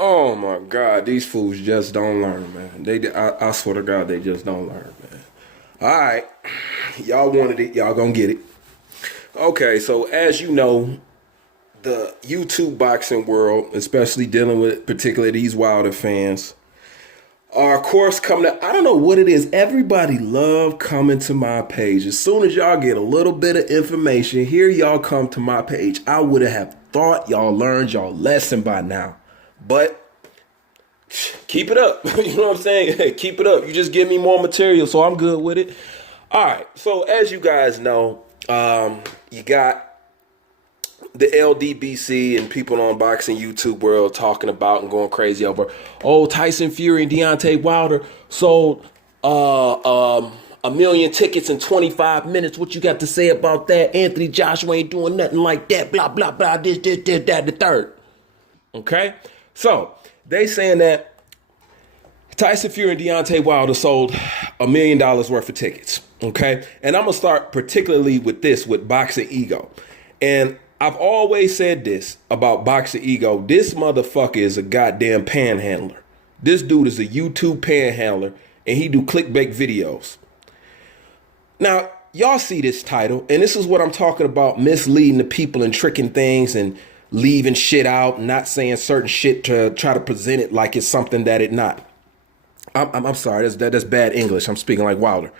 Oh my God, these fools just don't learn, man. I swear to God, they just don't learn, man. All right, y'all wanted it, y'all gonna get it. Okay, so as you know, the YouTube boxing world, especially dealing with particularly these Wilder fans, are of course coming to, I don't know what it is. Everybody love coming to my page. As soon as y'all get a little bit of information, here y'all come to my page. I would have thought y'all learned y'all lesson by now. But keep it up. You know what I'm saying? Hey, keep it up. You just give me more material, so I'm good with it. All right. So as you guys know, you got the LDBC and people on boxing YouTube world talking about and going crazy over, oh, Tyson Fury and Deontay Wilder sold a million tickets in 25 minutes. What you got to say about that? Anthony Joshua ain't doing nothing like that. Blah, blah, blah. This, that, the third. Okay? So they saying that Tyson Fury and Deontay Wilder sold $1 million worth of tickets. Okay? And I'm going to start particularly with this, with Boxing Ego. And I've always said this about Boxing Ego. This motherfucker is a goddamn panhandler. This dude is a YouTube panhandler, and he do clickbait videos. Now, y'all see this title, and this is what I'm talking about, misleading the people and tricking things and leaving shit out, not saying certain shit to try to present it like it's something that it not. I'm sorry, that's bad English. I'm speaking like Wilder.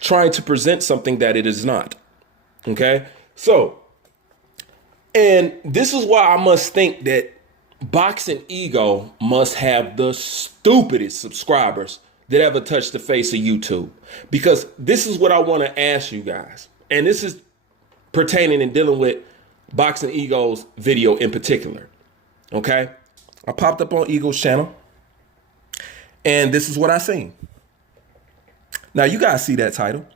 Trying to present something that it is not. Okay? So, and this is why I must think that Boxing Ego must have the stupidest subscribers that ever touched the face of YouTube. Because this is what I want to ask you guys. And this is pertaining and dealing with Boxing Ego's video in particular. Okay? I popped up on Ego's channel. And this is what I seen. Now, you guys see that title.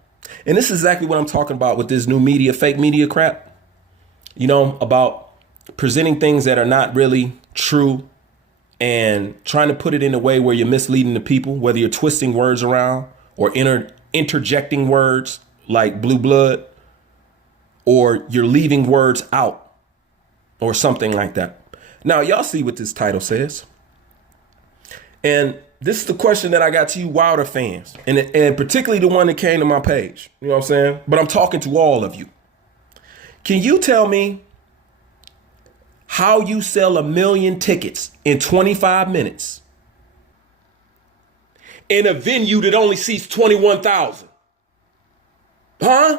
And this is exactly what I'm talking about with this new media, fake media crap. You know, about presenting things that are not really true and trying to put it in a way where you're misleading the people, whether you're twisting words around or interjecting words like blue blood, or you're leaving words out or something like that. Now, y'all see what this title says. And this is the question that I got to you Wilder fans, and particularly the one that came to my page. You know what I'm saying? But I'm talking to all of you. Can you tell me how you sell 1 million tickets in 25 minutes in a venue that only seats 21,000? Huh?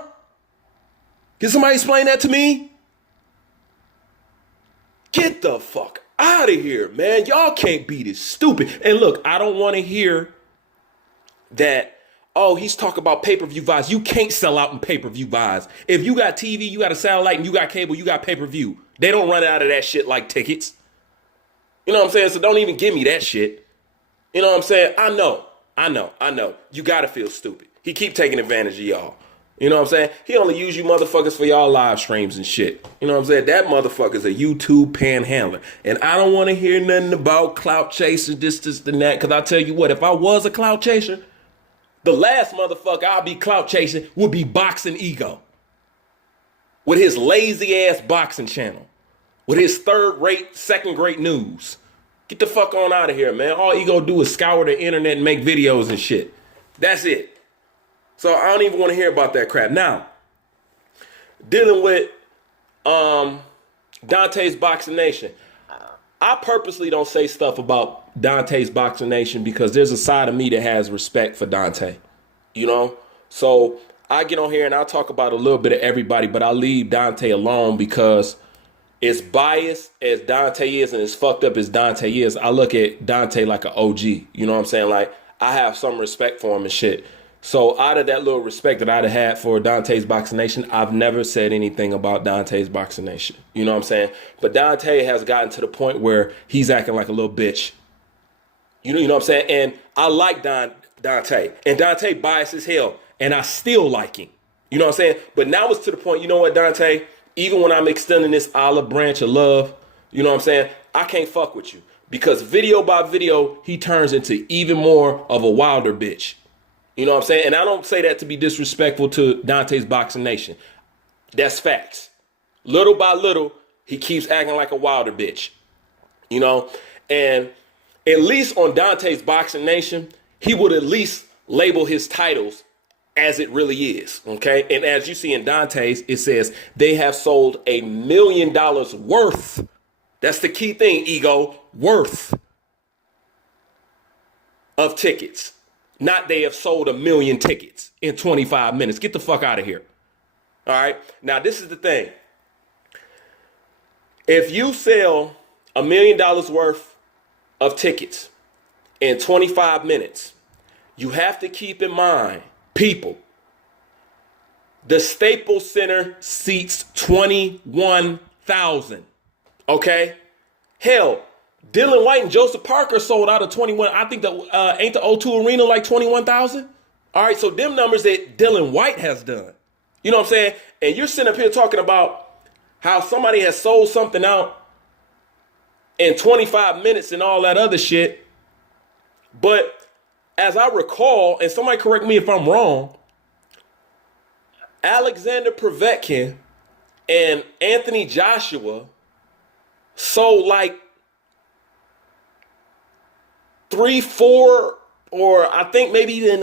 Can somebody explain that to me? Get the fuck out of here, man. Y'all can't be this stupid. And look, I don't want to hear that, oh, he's talking about pay-per-view buys. You can't sell out in pay-per-view buys. If you got TV, you got a satellite, and you got cable, you got pay-per-view. They don't run out of that shit like tickets. You know what I'm saying? So don't even give me that shit. You know what I'm saying? I know. You got to feel stupid. He keep taking advantage of y'all. You know what I'm saying? He only use you motherfuckers for y'all live streams and shit. You know what I'm saying? That motherfucker's a YouTube panhandler. And I don't want to hear nothing about clout chasers, this, and that. Because I tell you what, if I was a clout chaser, the last motherfucker I'll be clout chasing would be Boxing Ego. With his lazy ass boxing channel. With his third-rate, second-rate news. Get the fuck on out of here, man. All Ego do is scour the internet and make videos and shit. That's it. So I don't even want to hear about that crap. Now, dealing with Donte's Boxing Nation. I purposely don't say stuff about Donte's Boxing Nation because there's a side of me that has respect for Donte. You know? So I get on here and I'll talk about a little bit of everybody, but I'll leave Donte alone because as biased as Donte is and as fucked up as Donte is, I look at Donte like an OG. You know what I'm saying? Like, I have some respect for him and shit. So out of that little respect that I'd have had for Donte's Boxing Nation, I've never said anything about Donte's Boxing Nation. You know what I'm saying? But Donte has gotten to the point where he's acting like a little bitch. You know what I'm saying? And I like Donte. And Donte biased as hell. And I still like him. You know what I'm saying? But now it's to the point, you know what, Donte? Even when I'm extending this olive branch of love, you know what I'm saying? I can't fuck with you. Because video by video, he turns into even more of a Wilder bitch. You know what I'm saying? And I don't say that to be disrespectful to Donte's Boxing Nation. That's facts. Little by little, he keeps acting like a Wilder bitch. You know? And at least on Donte's Boxing Nation, he would at least label his titles as it really is, okay? And as you see in Donte's, it says they have sold $1 million worth. That's the key thing, Ego, worth of tickets. Not they have sold 1 million tickets in 25 minutes. Get the fuck out of here. All right? Now, this is the thing. If you sell $1 million worth of tickets in 25 minutes, you have to keep in mind, people, the Staples Center seats 21,000. Okay? Hell, Dylan White and Joseph Parker sold out of 21. I think ain't the O2 Arena like 21,000? All right, so them numbers that Dylan White has done. You know what I'm saying? And you're sitting up here talking about how somebody has sold something out in 25 minutes and all that other shit. But as I recall, and somebody correct me if I'm wrong, Alexander Povetkin and Anthony Joshua sold like 3, 4, or I think maybe even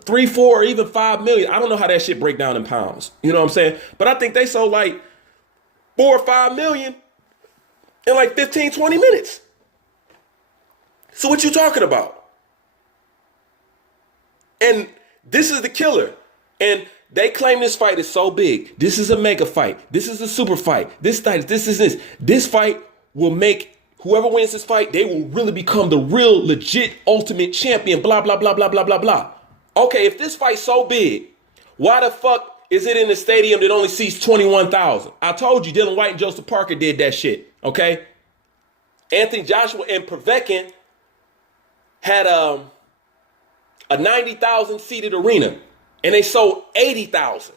3, 4, or even 5 million. I don't know how that shit break down in pounds. You know what I'm saying? But I think they sold like 4 or 5 million in like 15, 20 minutes. So what you talking about? And this is the killer. And they claim this fight is so big. This is a mega fight. This is a super fight. This fight, this is this. This fight will make whoever wins this fight, they will really become the real, legit, ultimate champion, blah, blah, blah, blah, blah, blah, blah. Okay, if this fight's so big, why the fuck is it in a stadium that only seats 21,000? I told you Dylan White and Joseph Parker did that shit, okay? Anthony Joshua and Povetkin had a 90,000 seated arena, and they sold 80,000.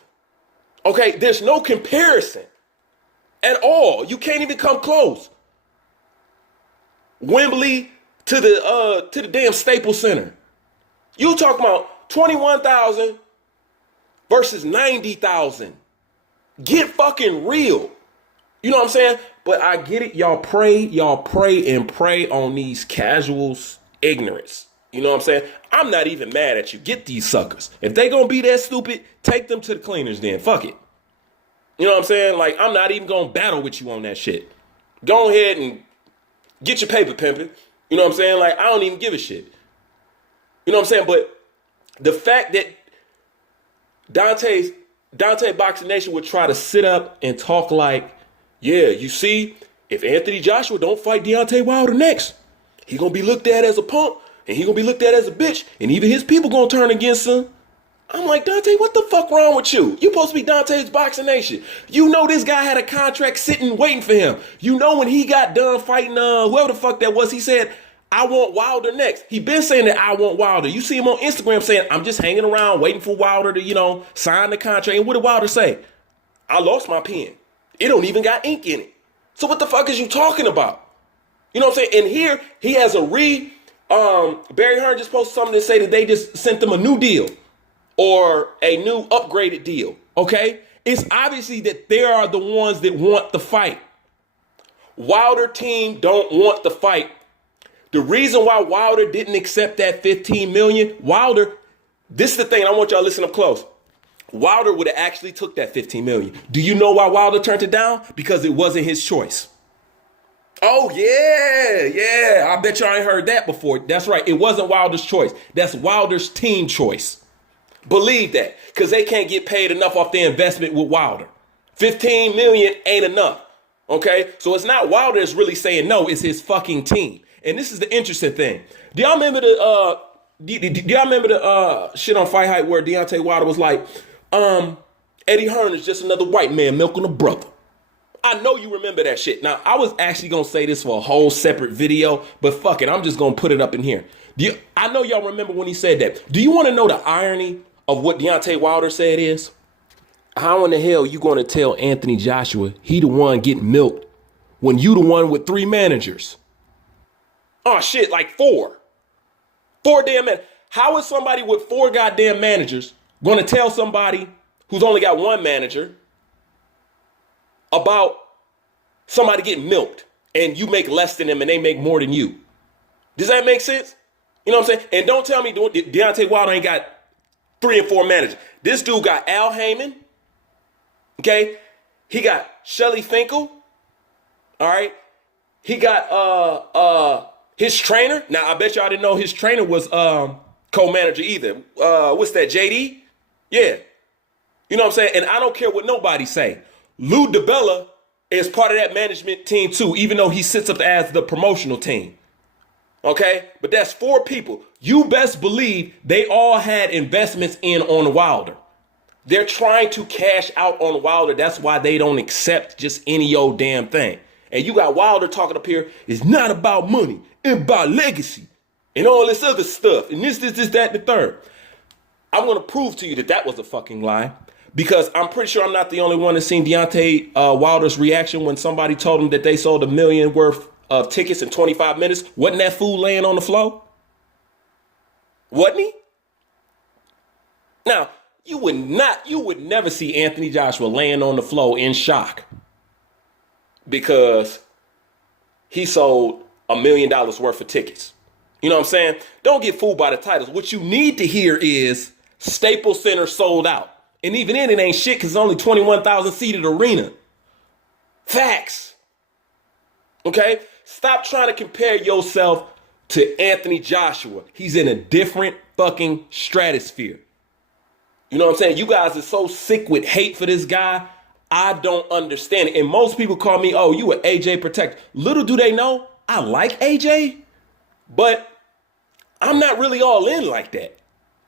Okay, there's no comparison at all. You can't even come close. Wembley to the damn Staples Center. You talking about 21,000 versus 90,000. Get fucking real. You know what I'm saying? But I get it. Y'all pray and pray on these casuals' ignorance. You know what I'm saying? I'm not even mad at you. Get these suckers. If they gonna be that stupid, take them to the cleaners then. Fuck it. You know what I'm saying? Like, I'm not even gonna battle with you on that shit. Go ahead and get your paper pimping. You know what I'm saying? Like, I don't even give a shit. You know what I'm saying? But the fact that Donte Boxing Nation would try to sit up and talk like, yeah, you see, if Anthony Joshua don't fight Deontay Wilder next, he gonna be looked at as a punk, and he gonna be looked at as a bitch, and even his people gonna turn against him. I'm like, Donte, what the fuck wrong with you? You supposed to be Donte's Boxing Nation. You know this guy had a contract sitting waiting for him. You know when he got done fighting whoever the fuck that was, he said, I want Wilder next. He been saying that I want Wilder. You see him on Instagram saying, I'm just hanging around waiting for Wilder to, sign the contract. And what did Wilder say? I lost my pen. It don't even got ink in it. So what the fuck is you talking about? You know what I'm saying? And here he has Barry Hearn just posted something to say that they just sent them a new deal. Or a new upgraded deal, okay? It's obviously that they are the ones that want the fight. Wilder team don't want the fight. The reason why Wilder didn't accept that 15 million, this is the thing, I want y'all to listen up close. Wilder would have actually took that 15 million. Do you know why Wilder turned it down? Because it wasn't his choice. Oh, yeah. I bet y'all ain't heard that before. That's right. It wasn't Wilder's choice. That's Wilder's team choice. Believe that, because they can't get paid enough off their investment with Wilder. 15 million ain't enough, okay? So it's not Wilder that's really saying no, it's his fucking team. And this is the interesting thing. Do y'all remember the shit on Fight Hype where Deontay Wilder was like, Eddie Hearn is just another white man milking a brother? I know you remember that shit. Now, I was actually going to say this for a whole separate video, but fuck it, I'm just going to put it up in here. I know y'all remember when he said that. Do you want to know the irony of what Deontay Wilder said is? How in the hell you going to tell Anthony Joshua he the one getting milked when you the one with 3 managers? Oh shit, like 4. 4 damn managers. How is somebody with 4 goddamn managers going to tell somebody who's only got 1 manager about somebody getting milked and you make less than them and they make more than you? Does that make sense? You know what I'm saying? And don't tell me Deontay Wilder ain't got 3 and 4 managers. This dude got Al Heyman. Okay? He got Shelly Finkel. All right? He got his trainer. Now, I bet y'all didn't know his trainer was co-manager either. What's that, JD? Yeah. You know what I'm saying? And I don't care what nobody say. Lou DiBella is part of that management team too, even though he sits up as the promotional team. Okay? But that's 4 people. You best believe they all had investments in on Wilder. They're trying to cash out on Wilder. That's why they don't accept just any old damn thing. And you got Wilder talking up here, it's not about money, it's about legacy and all this other stuff. And this, that, and the third. I'm going to prove to you that that was a fucking lie, because I'm pretty sure I'm not the only one that's seen Deontay Wilder's reaction when somebody told him that they sold $1 million worth of tickets in 25 minutes. Wasn't that fool laying on the floor? Wasn't he? Now, you would never see Anthony Joshua laying on the floor in shock because he sold $1 million worth of tickets. You know what I'm saying? Don't get fooled by the titles. What you need to hear is Staples Center sold out. And even then, it ain't shit because it's only 21,000 seated arena. Facts. Okay? Stop trying to compare yourself to Anthony Joshua. He's in a different fucking stratosphere. You know what I'm saying? You guys are so sick with hate for this guy. I don't understand it. And most people call me, oh, you an AJ protector. Little do they know, I like AJ, but I'm not really all in like that.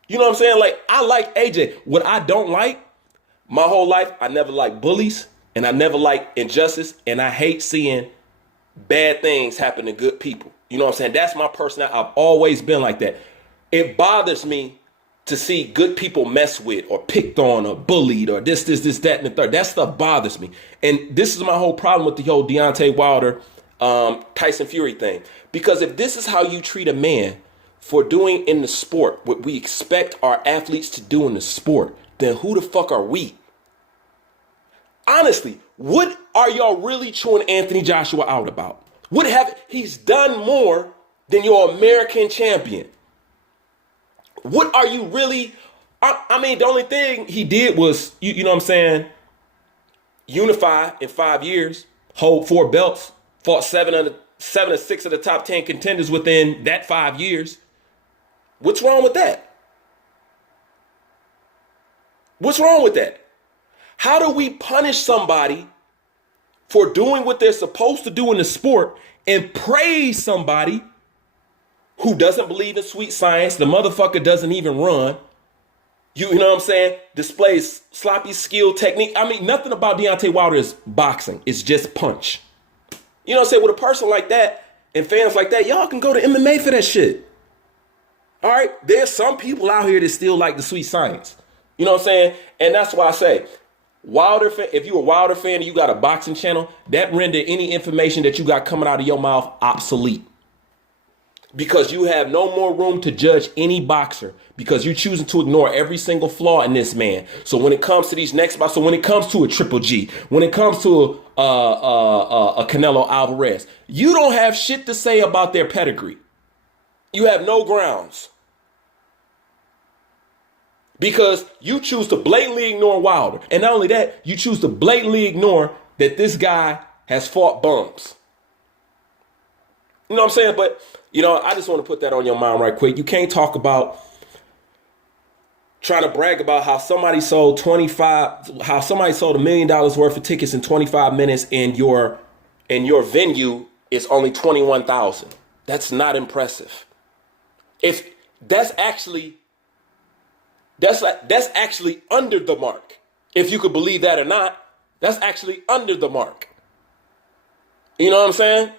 You know what I'm saying? Like, I like AJ. What I don't like, my whole life, I never liked bullies, and I never liked injustice, and I hate seeing bad things happen to good people. You know what I'm saying? That's my personality. I've always been like that. It bothers me to see good people mess with or picked on or bullied or this, that, and the third. That stuff bothers me. And this is my whole problem with the whole Deontay Wilder, Tyson Fury thing. Because if this is how you treat a man for doing in the sport what we expect our athletes to do in the sport, then who the fuck are we? Honestly, what are y'all really chewing Anthony Joshua out about? He's done more than your American champion. What are you really? I mean, the only thing he did was, you know what I'm saying, unify in 5 years, hold 4 belts, fought 7 or 6 of the top 10 contenders within that 5 years. What's wrong with that? What's wrong with that? How do we punish somebody for doing what they're supposed to do in the sport and praise somebody who doesn't believe in sweet science? The motherfucker doesn't even run. You know what I'm saying? Displays sloppy skill technique. I mean, nothing about Deontay Wilder is boxing. It's just punch. You know what I'm saying? With a person like that and fans like that, y'all can go to MMA for that shit. All right? There's some people out here that still like the sweet science. You know what I'm saying? And that's why I say, Wilder fan, if you're a Wilder fan and you got a boxing channel, that render any information that you got coming out of your mouth obsolete. Because you have no more room to judge any boxer, because you're choosing to ignore every single flaw in this man. So when it comes to these next boxers, so when it comes to a Triple G, when it comes to a Canelo Alvarez, you don't have shit to say about their pedigree. You have no grounds. Because you choose to blatantly ignore Wilder. And not only that, you choose to blatantly ignore that this guy has fought bums. You know what I'm saying? But, you know, I just want to put that on your mind right quick. You can't talk about trying to brag about how somebody sold $1 million worth of tickets in 25 minutes and your venue is only 21,000. That's not impressive. If that's actually under the mark. If you could believe that or not, that's actually under the mark. You know what I'm saying?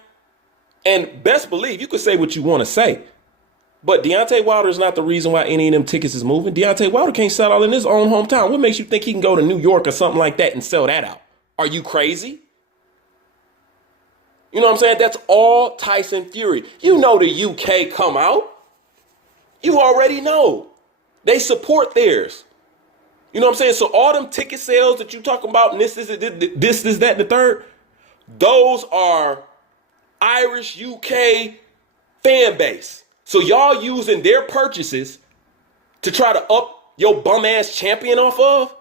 And best believe, you could say what you want to say, but Deontay Wilder is not the reason why any of them tickets is moving. Deontay Wilder can't sell out in his own hometown. What makes you think he can go to New York or something like that and sell that out? Are you crazy? You know what I'm saying? That's all Tyson Fury. You know the UK come out. You already know. They support theirs. You know what I'm saying? So all them ticket sales that you talking about, and this, that, and the third, those are Irish, UK, fan base. So y'all using their purchases to try to up your bum ass champion off of?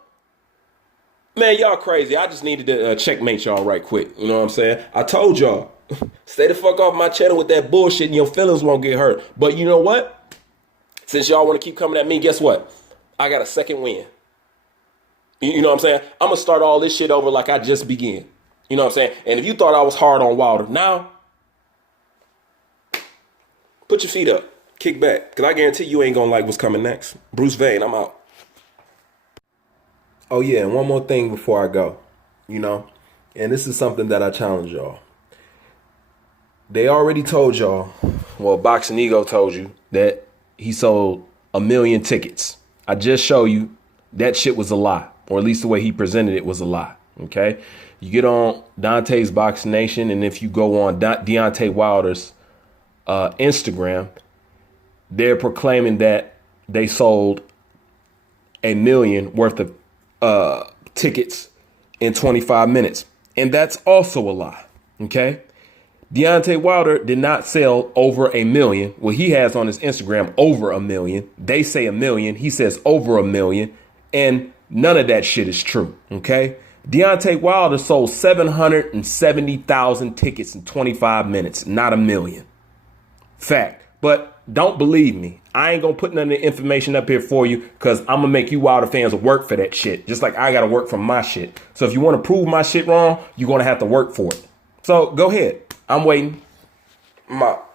Man, y'all crazy. I just needed to checkmate y'all right quick. You know what I'm saying? I told y'all, stay the fuck off my channel with that bullshit and your feelings won't get hurt. But you know what? Since y'all want to keep coming at me, guess what? I got a second win. You know what I'm saying? I'm going to start all this shit over like I just began. You know what I'm saying? And if you thought I was hard on Wilder, now, put your feet up. Kick back. Because I guarantee you ain't going to like what's coming next. Bruce Vane, I'm out. Oh, yeah, and one more thing before I go. You know, and this is something that I challenge y'all. They already told y'all, well, Boxing Ego told you that he sold 1 million tickets. I just showed you that shit was a lie, or at least the way he presented it was a lie. Okay, you get on Donte's Boxing Nation, and if you go on Deontay Wilder's Instagram, they're proclaiming that they sold 1 million worth of tickets in 25 minutes, and that's also a lie. Okay. Deontay Wilder did not sell over 1 million. Well, he has on his Instagram over 1 million. They say 1 million. He says over 1 million. And none of that shit is true. OK, Deontay Wilder sold 770,000 tickets in 25 minutes, not 1 million. Fact. But don't believe me. I ain't going to put none of the information up here for you because I'm going to make you Wilder fans work for that shit. Just like I got to work for my shit. So if you want to prove my shit wrong, you're going to have to work for it. So go ahead. I'm waiting. I'm out.